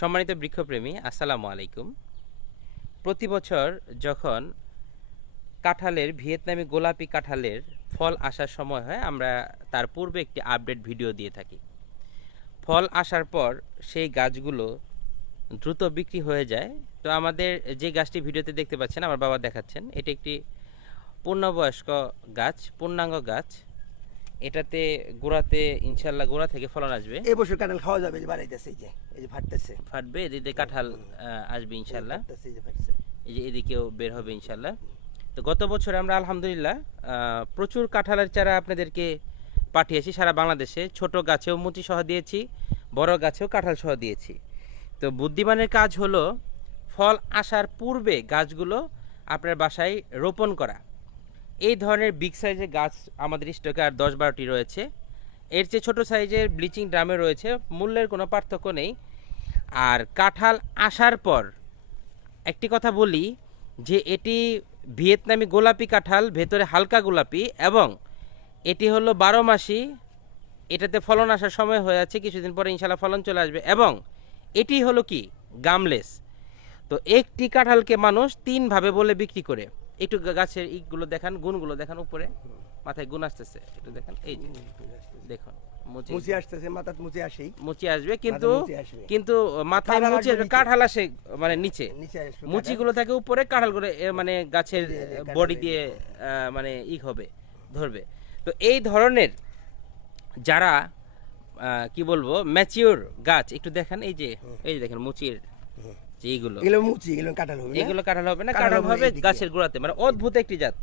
সম্মানিত বৃক্ষপ্রেমী, আসসালামু আলাইকুম। প্রতি বছর যখন কাঁঠালের, ভিয়েতনামি গোলাপি কাঁঠালের ফল আসার সময় হয়, আমরা তার পূর্বে একটি আপডেট ভিডিও দিয়ে থাকি। ফল আসার পর সেই গাছগুলো দ্রুত বিক্রি হয়ে যায়। তো আমাদের যে গাছটি ভিডিওতে দেখতে পাচ্ছেন, আমার বাবা দেখাচ্ছেন, এটি একটি পূর্ণবয়স্ক গাছ, পূর্ণাঙ্গ গাছ। এটাতে গোড়াতে ইনশাল্লাহ গোড়া থেকে ফলন আসবে। এই বছর কাঁঠাল খাওয়া যাবে বাড়াইতেছে এই যে এই যে ফাটতেছে। ফাটবে এদিকে কাঁঠাল আসবে ইনশাল্লাহ এই যে এদিকেও বের হবে ইনশাল্লাহ তো গত বছর আমরা আলহামদুলিল্লাহ প্রচুর কাঁঠালের চারা আপনাদেরকে পাঠিয়েছি সারা বাংলাদেশে। ছোট গাছেও মুচি সহ দিয়েছি বড় গাছেও কাঁঠাল সহ দিয়েছি। তো বুদ্ধিমানের কাজ হলো ফল আসার পূর্বে গাছগুলো আপনার বাসায় রোপণ করা। এই ধরনের বিগ সাইজের গাছ আমাদের স্টকে আর দশ বারোটি রয়েছে। এর চেয়ে ছোটো সাইজের ব্লিচিং ড্রামে রয়েছে, মূল্যের কোনো পার্থক্য নেই। আর কাঁঠাল আসার পর একটি কথা বলি যে এটি ভিয়েতনামি গোলাপি কাঁঠাল, ভেতরে হালকা গোলাপি এবং এটি হলো বারো মাসি। এটাতে ফলন আসার সময় হয়ে আছে, কিছুদিন পরে ইনশাল্লাহ ফলন চলে আসবে এবং এটি হলো কি? গামলেস তো একটি কাঁঠালকে মানুষ তিনভাবে বলে বিক্রি করে। একটু গাছের ইগুলো দেখান গুণগুলো দেখান উপরে। মাথায় গুণ আসতেছে। একটু দেখান এই যে দেখুন মুচি আসতেছে মাথাত মুচি আসেই। মুচি আসবে কিন্তু কিন্তু মাথায় কাঁঠাল মুচি আসবে কাঁঠাল আসে মানে নিচে। মুচিগুলো থাকে উপরে কাঁঠালগুলো এ মানে গাছের বডি দিয়ে আহ, মানে ই হবে ধরবে। তো এই ধরনের যারা আহ, কি বলব ম্যাচিওর গাছ একটু দেখেন এই যে এই যে দেখেন মুচির। যে এইগুলো। এগুলো মুচি এগুলো কাঁঠাল হবে এগুলো কাঁঠাল হবে না কাঁঠাল হবে গাছের গোড়াতে। মানে অদ্ভুত একটি জাত।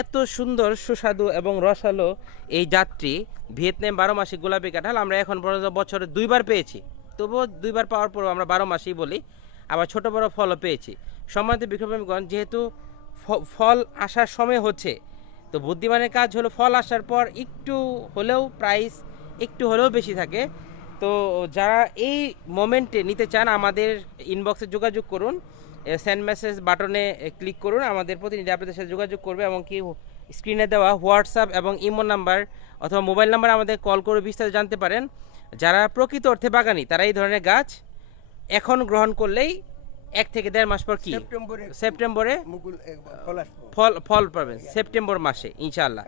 এত সুন্দর সুস্বাদু এবং রসালো এই জাতটি ভিয়েতনাম বারো মাসি গোলাপি কাঁঠাল আমরা এখন বছরে দুইবার পেয়েছি। তবুও দুইবার পাওয়ার পর আমরা বারো মাসেই বলি আবার ছোট বড় ফলও পেয়েছি। সম্মানিত বিক্রমগণ যেহেতু ফল আসার সময় হচ্ছে তো বুদ্ধিমানের কাজ হলো ফল আসার পর একটু হলেও প্রাইস একটু হলেও বেশি থাকে। তো যারা এই মোমেন্টে নিতে চান আমাদের ইনবক্সে যোগাযোগ করুন সেন্ড মেসেজ বাটনে ক্লিক করুন আমাদের প্রতিনিধি আপনাদের সাথে যোগাযোগ করবে এবং কি স্ক্রিনে দেওয়া হোয়াটসঅ্যাপ এবং ইমো নাম্বার অথবা মোবাইল নাম্বার আমাদের কল করে বিস্তারিত জানতে পারেন। যারা প্রকৃত অর্থে বাগানি তারা এই ধরনের গাছ এখন গ্রহণ করলেই এক থেকে দেড় মাস পর কি? সেপ্টেম্বরে সেপ্টেম্বরে ফল ফল পাবেন সেপ্টেম্বর মাসে ইনশাআল্লাহ।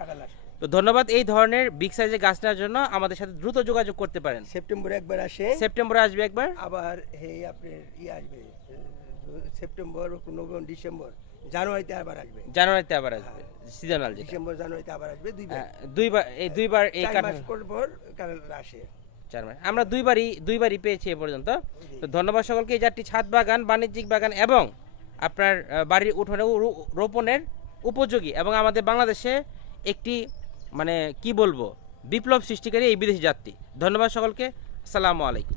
তো ধন্যবাদ এই ধরনের বিগ সাইজের গাছ নেওয়ার জন্য। আমাদের সাথে দ্রুত যোগাযোগ করতে পারেন। সেপ্টেম্বরে একবার আসে। সেপ্টেম্বরে আসবে একবার? আবার এই আপনার ই আসবে সেপ্টেম্বর নভেম্বর ডিসেম্বর জানুয়ারিতে আবার আসবে। জানুয়ারিতে আবার আসবে সিজনাল ডিসেম্বর জানুয়ারিতে আবার আসবে দুইবার। হ্যাঁ, দুইবার এই দুইবার এই কাঁঠাল পর কাঁঠাল আসে। আমরা দুইবারই দুইবারই পেয়েছি এ পর্যন্ত। তো ধন্যবাদ সকলকে। এই চারটি ছাদ বাগান বাণিজ্যিক বাগান এবং আপনার বাড়ির উঠোনে রোপণের উপযোগী এবং আমাদের বাংলাদেশে একটি মানে কি বলব? বিপ্লব সৃষ্টিকারী এই বিদেশি যাত্রী ধন্যবাদ সকলকে। সালামু আলাইকুম।